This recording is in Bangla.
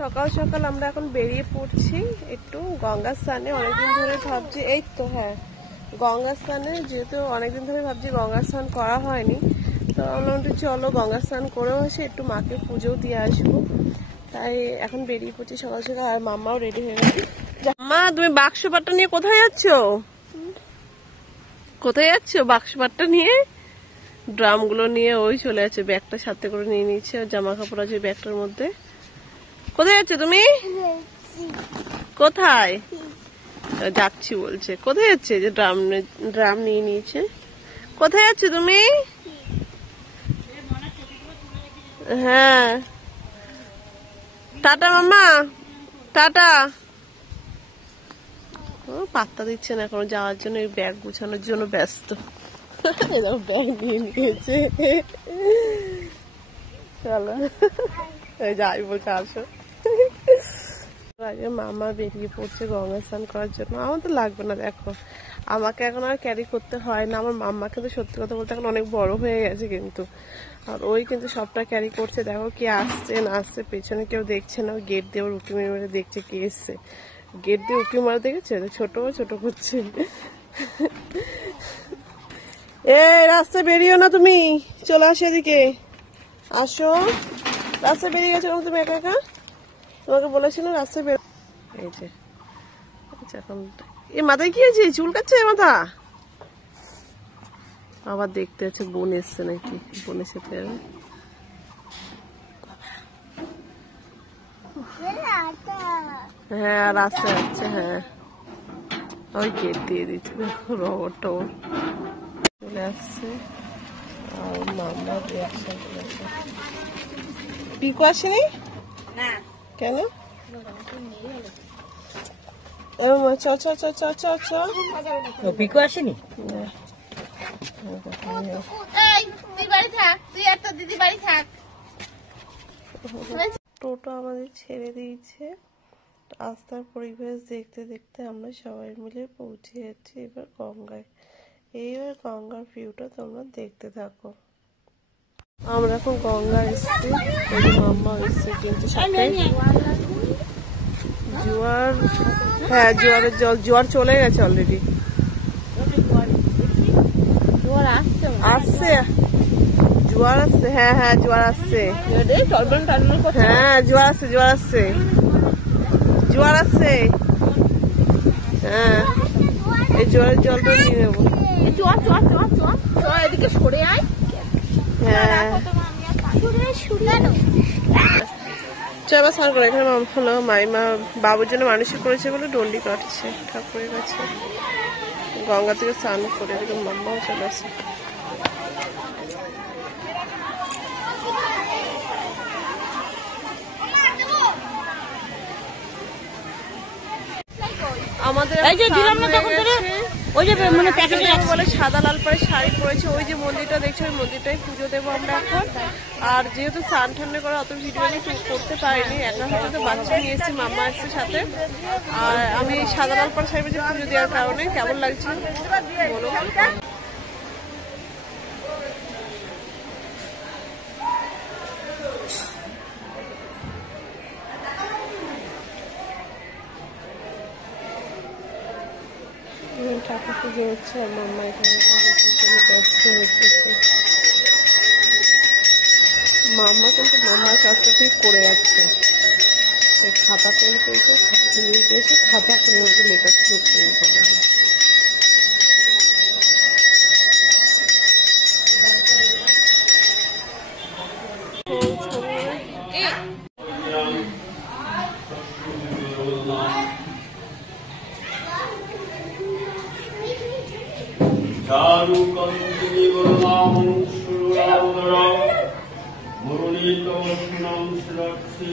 সকাল সকাল আমরা এখন বেরিয়ে পড়ছি একটু গঙ্গা স্নানে। অনেকদিন ধরে ভাবছি, এই তো হ্যাঁ গঙ্গা স্নানে, যেহেতু অনেকদিন ধরে ভাবছি গঙ্গা স্নান করা হয়নি, তো আমরা একটু চলো গঙ্গা স্নান করেও আসি, একটু মাকে পুজোও দিয়ে আসবো। তাই এখন বেরিয়ে পড়ছি সকাল সকাল। আর মাম্মাও রেডি হয়ে গেছে। মা তুমি বাক্স পাটটা নিয়ে কোথায় যাচ্ছ? কোথায় যাচ্ছ বাক্স পাটটা নিয়ে? ড্রামগুলো নিয়ে ওই চলে যাচ্ছে, ব্যাগটা সাথে করে নিয়ে নিচ্ছে, জামা কাপড় আছে ব্যাগটার মধ্যে। কোথায় যাচ্ছ তুমি? কোথায় যাচ্ছি বলছে, কোথায় যাচ্ছে? যে ড্রাম নিয়ে নিয়েছে। কোথায় যাচ্ছ তুমি? হ্যাঁ টাটা মাম্মা, টাটা। ও পাত্তা দিচ্ছে না এখনো যাওয়ার জন্য, এই ব্যাগ গুছানোর জন্য ব্যস্ত। ব্যাগ নিয়ে নিয়েছে। চলো যাই বলছে আসো। মামা বেরিয়ে পড়ছে গঙ্গা স্নান করার জন্য। আমার তো লাগবে না, দেখো আমাকে এখন আর ক্যারি করতে হয় না। আমার মাম্মা কিন্তু সত্যি কথা বলতে এখন অনেক বড় হয়ে গেছে কিন্তু, আর ওই কিন্তু সবটা ক্যারি করছে। দেখো কি আসছে না আসছে, পেছনে কেউ দেখছে না। গেট দিয়ে ওর উঁকি মেরে মেরে দেখছে কে এসছে। গেট দিয়ে উঁকি মারা দেখেছে, ছোট ছোট করছে। এ রাস্তায় বেরিও না তুমি, চলে আসো এদিকে আসো। রাস্তায় বেরিয়ে গেছো তুমি একা একা? তোমাকে বলেছিলাম রাস্তায় বের। এই যে আচ্ছা, এখন এ মাথায় কি হয়েছে? চুল কাটছে মাথা? আবার দেখতে হচ্ছে বোন এসছে নাকি, বোনের সাথে যাবে। হ্যাঁ রাস্তায় যাচ্ছে, হ্যাঁ ওই গেট দিয়ে দিচ্ছে। দেখো রবর টবর চলে আসছে। আর মামা পিকু আসেনি কেন? পিকু আসেনি? টোটো আমাদের ছেড়ে দিয়েছে। রাস্তার পরিবেশ দেখতে দেখতে আমরা সবাই মিলে পৌঁছে যাচ্ছি এবার গঙ্গায়। এইবার গঙ্গার ভিউটা তোমরা দেখতে থাকো। আমরা এখন গঙ্গা এসছি, মাম্মা এসছে কিন্তু সাথে জোয়ার। হ্যাঁ জোয়ারের জল, জোয়ার চলে গেছে অলরেডি। আসছে জোয়ার আসছে, হ্যাঁ হ্যাঁ জোয়ার আসছে, হ্যাঁ জোয়ার আসছে, জোয়ার আসছে, জোয়ার আসছে। হ্যাঁ এই জোয়ারের জলটা নিয়ে নেবো। এদিকে সরে আয়। হ্যাঁ চলো স্নান করে। এখানে হলো মাইমা বাবুর জন্য মানুষই করেছে বলে ডন্ডি কাটছে ঠাকুরের কাছে। গঙ্গা থেকে স্নান করে এদিকে মাম্মাও চলে আসে। আমাদের বলে সাদা লাল পাড়ে শাড়ি পরেছে, ওই যে মন্দিরটা দেখছো ওই মন্দিরটাই পুজো দেবো আমরা এখন। আর যেহেতু স্নান ঠান্ডা করে অত ভিডিও করতে পারিনি, একা হাতে তো বাচ্চা নিয়ে এসেছি, মাম্মা এসছে সাথে। আর আমি সাদা লাল পাড়ে শাড়ি পরেছি পুজো দেওয়ার কারণে। কেমন লাগছে বলো? ঠাকুর পুজো হচ্ছে আর মাম্মা এখানে ব্যস্ত হয়েছে। মাম্মা কিন্তু মাম্মার কাজটা ঠিক করে যাচ্ছে। খাতা পেন করেছে, খাতা নিয়ে গিয়েছে, খাতা পেনের মধ্যে লেখা শুরু করে দেবে। মুরলীত সুনাম শ্রী